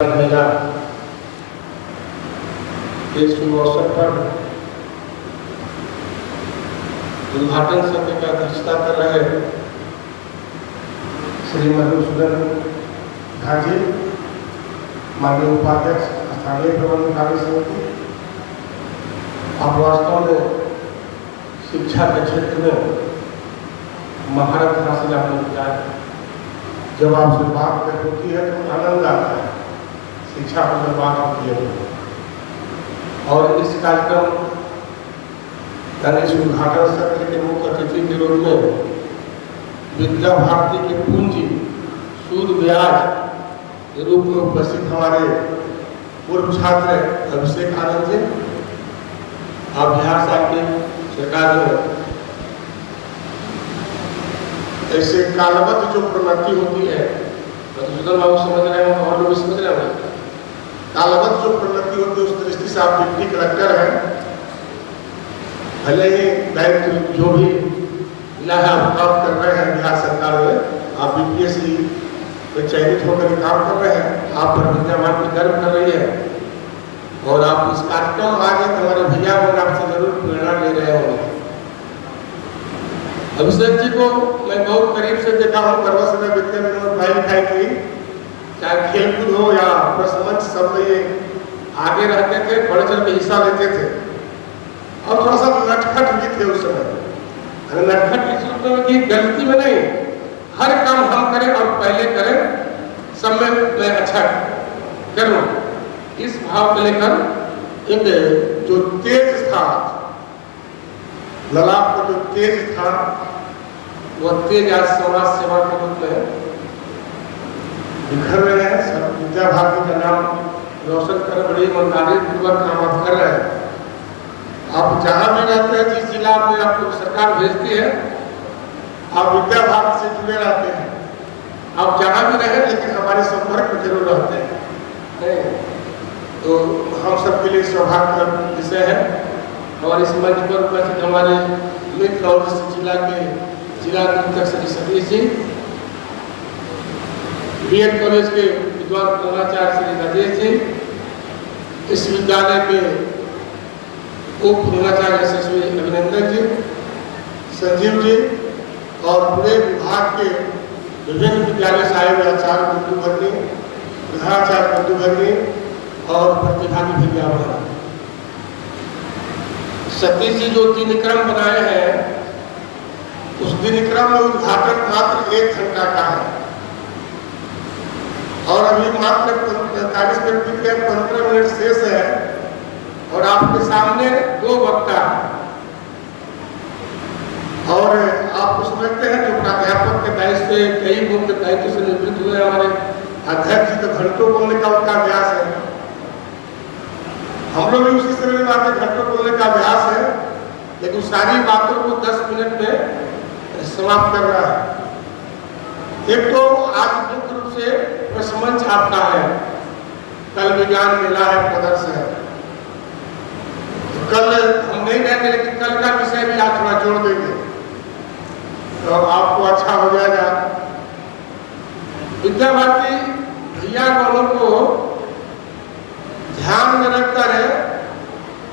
महिला के शुभ अवसर पर उद्घाटन सत्र की अध्यक्षता कर रहे श्री मधुसूदन घाजी, माननीय उपाध्यक्ष स्थानीय प्रबंधन कार्य समिति। आप वास्तव में शिक्षा के क्षेत्र में महारत हासिल आपने किया है। जब आपसे बात होती है तो आनंद आता है, शिक्षा पर बात होती है। और इस कार्यक्रम यानी इस उद्घाटन सत्र के मुख्य अतिथि के रूप में विद्या भारती के पूंजी सूद ब्याज के रूप में उपस्थित हमारे पूर्व छात्र अभिषेक आनंद जी। आप बिहार साल की सरकार में ऐसे कालबद्ध जो प्रोन्नति होती है, मधुसूदन बाबू समझ रहे हैं और लोग समझ रहे हैं, कालबद्ध जो प्रोन्नति होती है उस दृष्टि से आप डिप्टी कलेक्टर हैं। भले ही दायित्व जो भी मिला है आप काम कर रहे हैं बिहार सरकार में, आप बीपीएससी में चयनित होकर काम कर रहे हैं। आप पर विद्या भारती गर्व कर रही है और आप इस कार्यक्रम आगे हमारे भैया लोग आपसे जरूर प्रेरणा ले रहे होंगे। अभिषेक जी को मैं बहुत करीब से देखा हूँ, गर्व से मैं विद्या में पढ़ाई लिखाई की, चाहे खेलकूद हो या प्रसमंच, सब में ये आगे रहते थे, बढ़ चढ़ के हिस्सा लेते थे और थोड़ा सा नटखट भी थे उस समय। नटखट इस रूप में कि गलती में नहीं, हर काम हम करें और पहले करें, सब में मैं अच्छा करूं, इस भाव को लेकर एक जो तेज था, ललाट का जो तेज था, वह तेज आज समाज सेवा के रूप में बिखर रहे हैं। सब विद्या भारती का नाम रोशन कर बड़ी ईमानदारी पूर्वक काम आप कर रहे हैं। आप जहाँ भी रहते हैं, जिस जिला में आपको सरकार भेजती है, आप विद्या भारती से जुड़े रहते हैं। आप जहाँ भी रहे लेकिन हमारे संपर्क में जरूर रहते हैं, तो हम सबके लिए सौभाग्य का विषय है। और इस मंच पर उपस्थित हमारे मित्र और इस जिला के जिला अध्यक्ष श्री सतीश जी, बीएड कॉलेज के विद्वान प्रधानाचार्य श्री राजेश जी, इस विद्यालय के उप प्रधानाचार्य यशस्वी अभिनंदन जी, संजीव जी और पूरे विभाग के विभिन्न विद्यालय से आए हुए आचार्य बंधु भगिनी, प्रधानाचार्य बंधु भगिनी और प्रतिभागी भैया। सतीश जी जो दिनक्रम बनाए हैं, उस दिनक्रम में उद्घाटन मात्र 1 घंटा का है और अभी मात्र 45 मिनट के 15 मिनट शेष है और आपके सामने 2 वक्ता और आप समझते हैं जो प्राध्यापक के दायित्व से कई मुख्य दायित्व से निवृत्त हुए हमारे अध्यक्ष जी, तो घंटों बोलने का उनका अभ्यास है। हम लोग भी उसी समय में आते घंटों बोलने का अभ्यास है, लेकिन सारी बातों को 10 मिनट में समाप्त कर रहा है। एक तो आज मुख्य रूप से प्रसमंच आपका है, कल विज्ञान मेला है, प्रदर्शन है, तो कल हम नहीं रहेंगे लेकिन कल का विषय भी आप थोड़ा जोड़ देंगे तो आपको अच्छा हो जाएगा। विद्या भारती भैया वालों को ध्यान में रखकर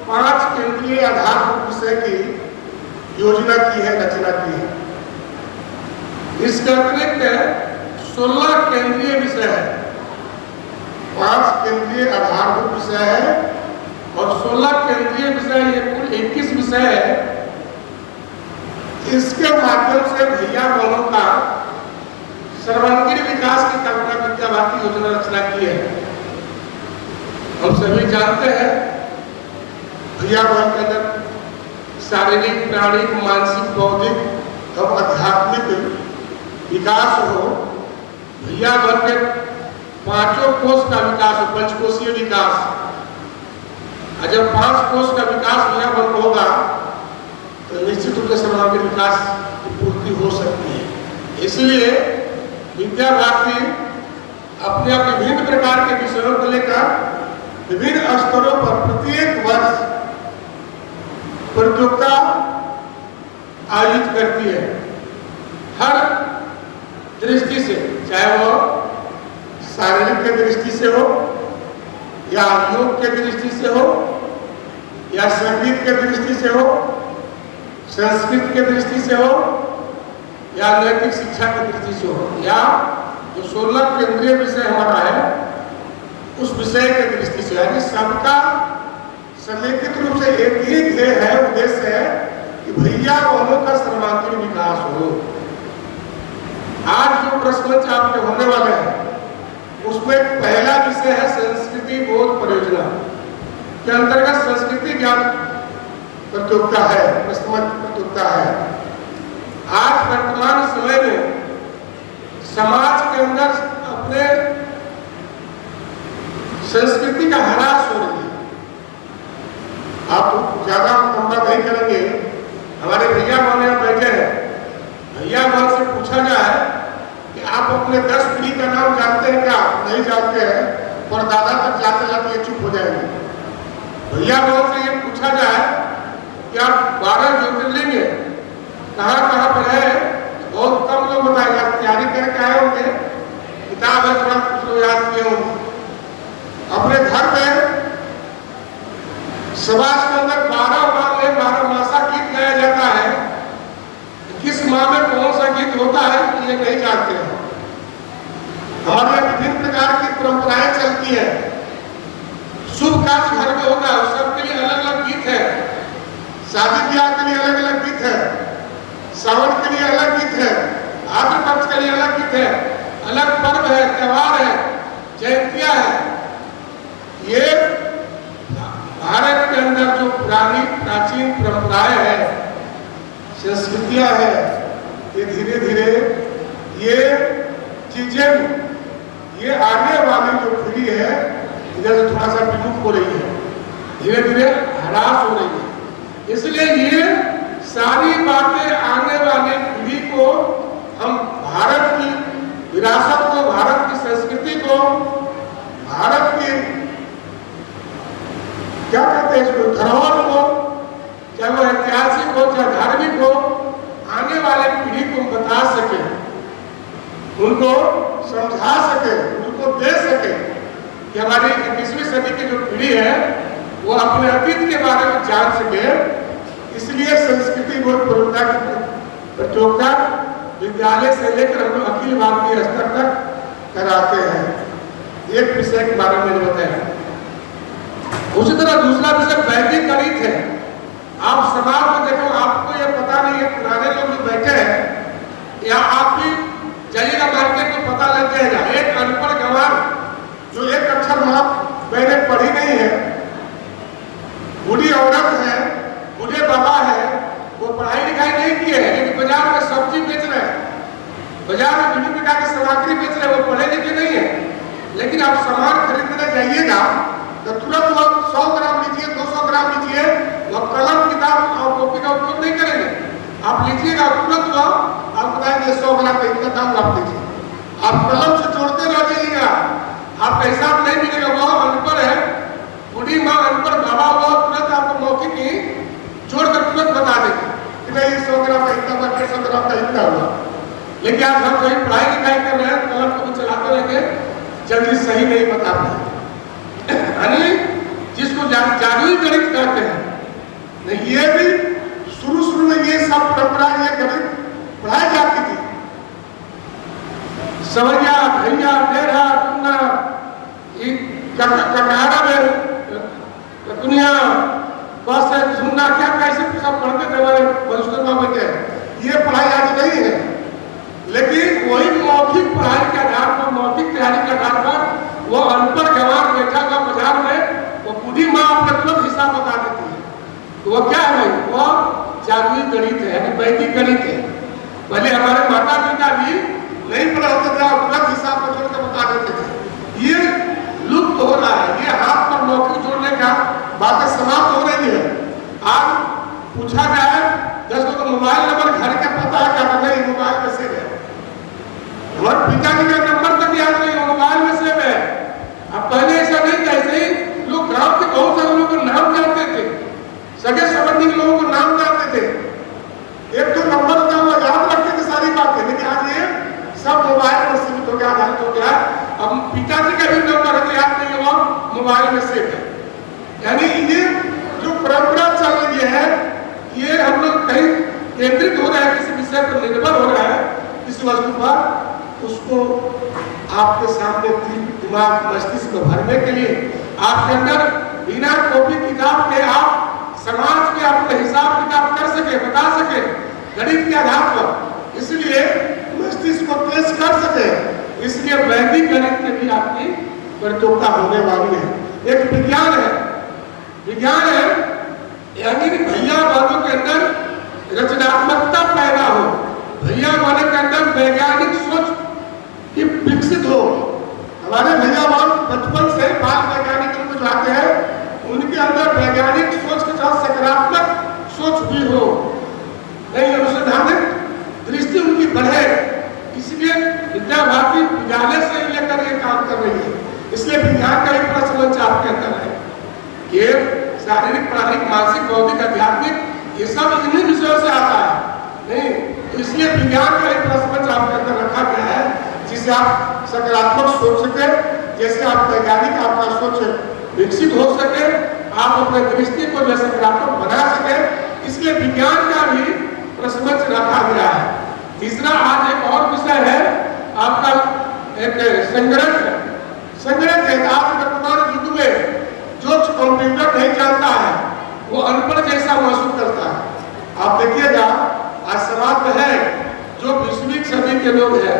5 केंद्रीय आधारभूत विषय की योजना की है, रचना की है। इसके अतिरिक्त 16 केंद्रीय विषय है, 5 केंद्रीय आधारभूत विषय है और 16 केंद्रीय विषय, ये कुल 21 विषय है। इसके माध्यम से भैया बहनों का सर्वांगीण विकास की कल्पना विद्या भारती योजना रचना की है। हम सभी जानते हैं भैया बहन के अंदर शारीरिक, प्राणिक, मानसिक, बौद्धिक और आध्यात्मिक विकास हो। भैया बहन के 5 कोष का विकास हो, पंचकोशीय विकास। जब 5 कोष का विकास भैया बहन को होगा तो निश्चित रूप से सर्वांगीण विकास की पूर्ति हो सकती है। इसलिए विद्या भारती अपने अपने विभिन्न प्रकार के विषयों को लेकर विभिन्न स्तरों पर प्रत्येक वर्ष प्रतियोगिता आयोजित करती है, हर दृष्टि से, चाहे वो शारीरिक के दृष्टि से हो, या योग के दृष्टि से हो, या संगीत के दृष्टि से हो, संस्कृत के दृष्टि से हो, या नैतिक शिक्षा की दृष्टि से हो, या जो 16 केंद्रीय विषय हमारा है उस विषय के दृष्टि से, यानी सबका समेकित रूप से एक ही ध्येय है, उद्देश्य है कि भैया बहनों का सर्वांगीण विकास हो। आज जो प्रश्न आपके होने वाले हैं उसमें पहला विषय है संस्कृति बोध परियोजना के अंतर्गत संस्कृति ज्ञान प्रतियोगिता है, प्रश्नोत्तरी प्रतियोगिता है। आज वर्तमान समय में समाज के अंदर अपने संस्कृति का ह्रास हो रही है। आप ज्यादा लंबा नहीं करेंगे, हमारे भैया बहन यहाँ बैठे हैं, भैया बहन से पूछा जाए कि आप अपने 10 पीढ़ी का नाम जानते हैं क्या? नहीं जानते हैं, और दादा तक जाते जाते ये चुप हो जाएंगे। भैया बहन से ये पूछा जाए कि आप 12 ज्योतिर्लिंग कहाँ कहाँ पर है, बहुत कम लोग बताएंगे। आप तैयारी करके आए होंगे, किताब है, थोड़ा कुछ लोग याद किए होंगे। अपने घर में समाज के अंदर 12 माह में 12 मासा गीत गाया जाता है, किस माह में कौन सा गीत होता है ये नहीं जानते हैं। हमारे विभिन्न प्रकार की परंपराएं चलती है, शुभ कार्य घर में होता है, सबके लिए अलग अलग गीत है, शादी ब्याह के लिए अलग अलग गीत है, सावन के लिए अलग गीत है, भाद्र पक्ष के लिए अलग गीत है, अलग पर्व है, त्योहार है, जयंतियां है। ये भारत के अंदर जो पुरानी प्राचीन परंपराएं हैं, संस्कृतियां हैं, ये धीरे धीरे ये चीजें ये आने वाली जो पीढ़ी है इधर से थोड़ा सा विमुख हो रही है, धीरे धीरे ह्रास हो रही है। इसलिए ये सारी बातें आने वाली पीढ़ी को, हम भारत की विरासत को, भारत की संस्कृति को, भारत की क्या कहते हैं इसको, धरोहर को, चाहे वो ऐतिहासिक हो चाहे धार्मिक हो, आने वाले पीढ़ी को बता सके, उनको समझा सके, उनको दे सके कि हमारी 21वीं सदी की जो पीढ़ी है वो अपने अतीत के बारे में जान सके। इसलिए संस्कृति बोध प्रतियोगिता की प्रतियोगिता विद्यालय से लेकर हम लोग अखिल भारतीय स्तर तक कराते हैं। एक विषय के बारे में बताया। उसी तरह दूसरा विषय वैदिक गणित है। आप समाज में देखो, आपको ये पता नहीं है, पुराने लोग जो बैठे हैं या आप भी जाइएगा मार्केट में पता लग जाएगा, एक अनपढ़ गंवार जो एक अक्षर माँ मैंने पढ़ी नहीं है, बूढ़ी औरत है, बूढ़े बाबा है, वो पढ़ाई लिखाई नहीं किए हैं, लेकिन बाजार में सब्जी बेच रहे हैं, बाजार में विभिन्न प्रकार की सामग्री बेच रहे हैं, वो पढ़े लिखे नहीं है। लेकिन आप सामान खरीदने जाइएगा तो तुरंत वो 100 ग्राम लीजिए, 200 ग्राम लीजिए, वो कलम किताब और कॉपी का उपयोग नहीं करेंगे। आप लीजिएगा तुरंत वो आप बताएंगे 100 ग्राम का इतना दाम आप दीजिए। आप कलम से जोड़ते रह जाइएगा, आपका हिसाब नहीं मिलेगा। वो अनपढ़ है, बूढ़ी माँ अनपढ़ बाबा, वो तुरंत आपको मौखिक ही जोड़कर तुरंत बता देंगे कि नहीं 100 ग्राम का इतना हुआ, 150 ग्राम का इतना हुआ। लेकिन आज हम कहीं पढ़ाई लिखाई कर रहे हैं, कलम को भी चलाते रहेंगे, जल्दी सही नहीं बता पाए। यानी जिसको जादुई गणित कहते हैं, नहीं ये भी शुरू में ये सब परंपरा, ये गणित पढ़ाई जाती थी। सवैया, भैया, डेढ़ा, टुन्ना, ककारा में दुनिया बस झुन्ना, क्या कैसे सब पढ़ते थे हमारे मधुसूदन बाबू के। ये पढ़ाई आज नहीं है, लेकिन वही मौखिक पढ़ाई के आधार पर, मौखिक तैयारी के आधार पर वो अनपढ़ गंवार बैठा था बाजार में, वो बूढ़ी माँ अपने तुरंत हिसाब बता देती है। तो वो क्या है भाई, वो जादुई गणित है, यानी वैदिक गणित है। पहले हमारे माता पिता भी नहीं पढ़ा होते थे, तुरंत हिसाब को जोड़ कर बता देते थे। ये लुप्त हो रहा है, ये हाथ पर मौखिक जोड़ने का बातें समाप्त हो रही है। आज पूछा जाए 10 लोग मोबाइल नंबर घर का पता है क्या? नहीं, मोबाइल में सेव है। हमारे पिताजी का नंबर तक याद नहीं, मोबाइल में सेव है। अब पहले ऐसा नहीं था, ऐसे ही लोग गांव के बहुत सारे लोगों को नाम जानते थे, सगे संबंधी के लोगों को नाम जानते थे, एक तो नंबर होता हुआ याद रखते थे सारी बातें। लेकिन आज ये सब मोबाइल में सीमित हो गया, आधारित हो गया। अब पिताजी का भी नंबर है तो याद नहीं होगा, मोबाइल में सेव है। यानी ये जो परंपरा चल रही है, ये हम लोग कहीं केंद्रित हो रहे हैं, किसी विषय पर निर्भर हो रहा है, किसी वस्तु पर, उसको आपके सामने दिमाग मस्तिष्क को भरने के लिए आपके अंदर बिना कॉपी किताब के आप समाज के अपने हिसाब किताब कर सके, बता सके गणित के आधार पर, इसलिए मस्तिष्क को तेज कर सके, इसलिए वैदिक गणित में भी आपकी प्रतियोगिता होने वाली है। एक विज्ञान है, विज्ञान है यानी भैया बहनों के अंदर रचनात्मकता पैदा हो, भैया बहनों के अंदर वैज्ञानिक सोच की विकसित हो। हमारे भैया बहन बचपन से बाल वैज्ञानिक रूप में जो आते हैं, उनके अंदर वैज्ञानिक सोच के साथ सकारात्मक सोच भी हो, नई अनुसंधानिक दृष्टि उनकी बढ़े, इसलिए विद्या भारती विद्यालय से लेकर ये काम कर रही है। इसलिए विज्ञान का एक प्रश्न आपके अंदर है, ये शारीरिक, प्राणिक, मानसिक, बौद्धिक, आध्यात्मिक, ये सब इन्हीं विषयों से आता है नहीं, तो इसलिए विज्ञान का एक प्रश्न आपके अंदर रखा गया है, जिसे आप सकारात्मक सोच सके, जैसे आप वैज्ञानिक आपका सोच विकसित हो सके, आप अपने दृष्टि को जैसे सकारात्मक बना सके, इसलिए विज्ञान का भी प्रश्न रखा गया है। तीसरा आज एक और विषय है आपका एक संगणक है। संगणक है आज वर्तमान युग में जो कंप्यूटर नहीं जानता है वो अनपढ़ जैसा महसूस करता है। आप देखिएगा आज समाज में है जो 20वीं सदी के लोग हैं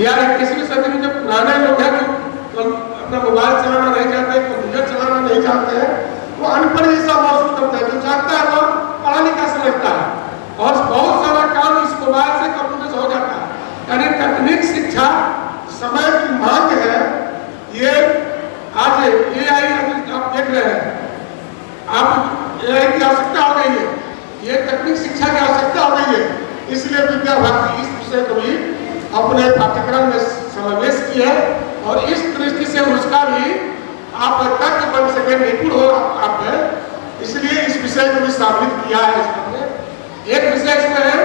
या 21वीं सदी में जो पुराने लोग हैं जो अपना मोबाइल चलाना नहीं जानते, कंप्यूटर चलाना नहीं जानते हैं, वो अनपढ़ जैसा महसूस करता है। जो जानता है वो पढ़ा लिखा समझता है और बहुत सारा काम इस मोबाइल से कंप्यूटर से हो जाता है। यानी तकनीक शिक्षा समय की मांग है। ये आज AI आप देख रहे हैं, आप AI की आवश्यकता हो गई है, ये तकनीक शिक्षा की आवश्यकता हो गई है, इसलिए विद्या भारती इस विषय को भी अपने पाठ्यक्रम में समावेश किया है और इस दृष्टि से उसका भी आप तज्ञ बन सके, निपुण हो आप है, इसलिए इस विषय को भी शामिल किया है। इसमें एक विषय इसमें है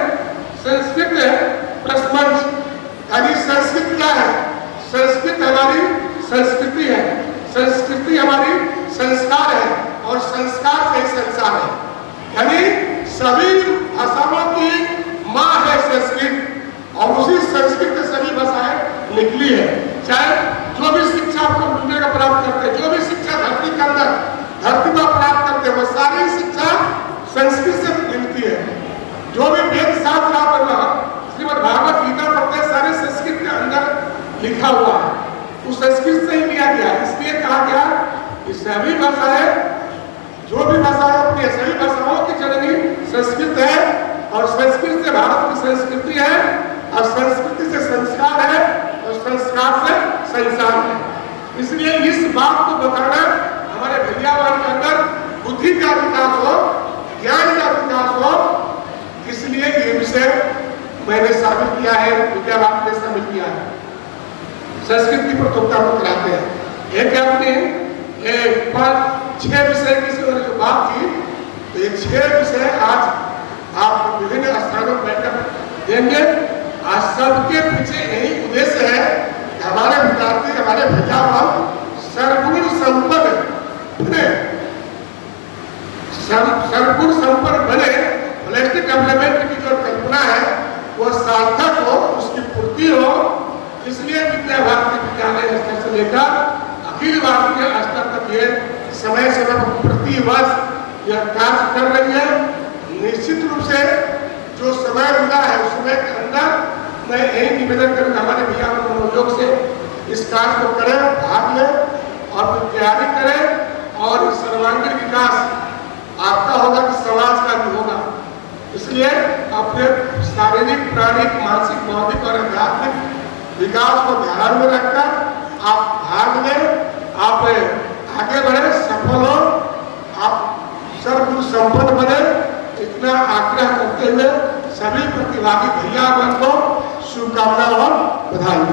संस्कृत प्रश्न, यानी संस्कृत क्या है? संस्कृत हमारी संस्कृति है, संस्कृति हमारी संस्कार है और संस्कार से ही संसार है। यानी सभी भाषाओं की माँ है संस्कृत और उसी संस्कृत से सभी भाषाएं निकली है। चाहे जो भी शिक्षा आप कंप्यूटर का प्राप्त करते हैं, जो भी शिक्षा धरती के अंदर धरती पर प्राप्त करते हैं, वो सारी शिक्षा संस्कृत से मिलती है। जो भी वेद शास्त्र आप श्रीमद् भागवत गीता पढ़ते हैं, सारे संस्कृत के अंदर लिखा हुआ है, उस संस्कृत से ही लिया गया। इसलिए कहा गया कि सभी भाषाएं, जो भी भाषाएं अपनी सभी भाषाओं की जननी संस्कृत है और संस्कृत से भारत की संस्कृति है और संस्कृति से संस्कार है और संस्कार से संसार है। इसलिए इस बात को बताना हमारे भैया बहन के अंदर बुद्धि का विकास हो, ज्ञान का विकास हो, इसलिए ये विषय मैंने शामिल किया है, विद्या भारती ने शामिल किया है। संस्कृत की प्रतियोगिता को कराते हैं। एक आपने 5-6 विषय की जो बात की, तो ये 6 विषय आज आप विभिन्न स्थानों पर बैठकर देंगे। आज सबके पीछे यही उद्देश्य है कि हमारे विद्यार्थी, हमारे भैया बहन सर्वगुण संपन्न बने, सर्वगुण संपन्न बने। होलिस्टिक डेवलपमेंट की जो कल्पना है वो सार्थक हो, उसकी पूर्ति हो, इसलिए विद्या भारती विद्यालय स्तर से लेकर अखिल भारतीय स्तर तक ये समय समय प्रति वर्ष यह कार्य कर रही है। निश्चित रूप से जो समय मिला है उस समय के अंदर मैं यही निवेदन करूँगा हमारे भैया मनोयोग से इस कार्य को करें, भाग लें और तैयारी करें और सर्वांगीण विकास आपका होगा कि समाज का भी होगा। इसलिए अपने शारीरिक, प्राणिक, मानसिक, बौद्धिक और आध्यात्मिक विकास को ध्यान में रखकर आप भाग लें, आप आगे बढ़े, सफल हो, आप सर्वगुण संपन्न बने, इतना आग्रह करते हुए सभी प्रतिभागी भैया बहन को शुभकामनाएं और बधाई।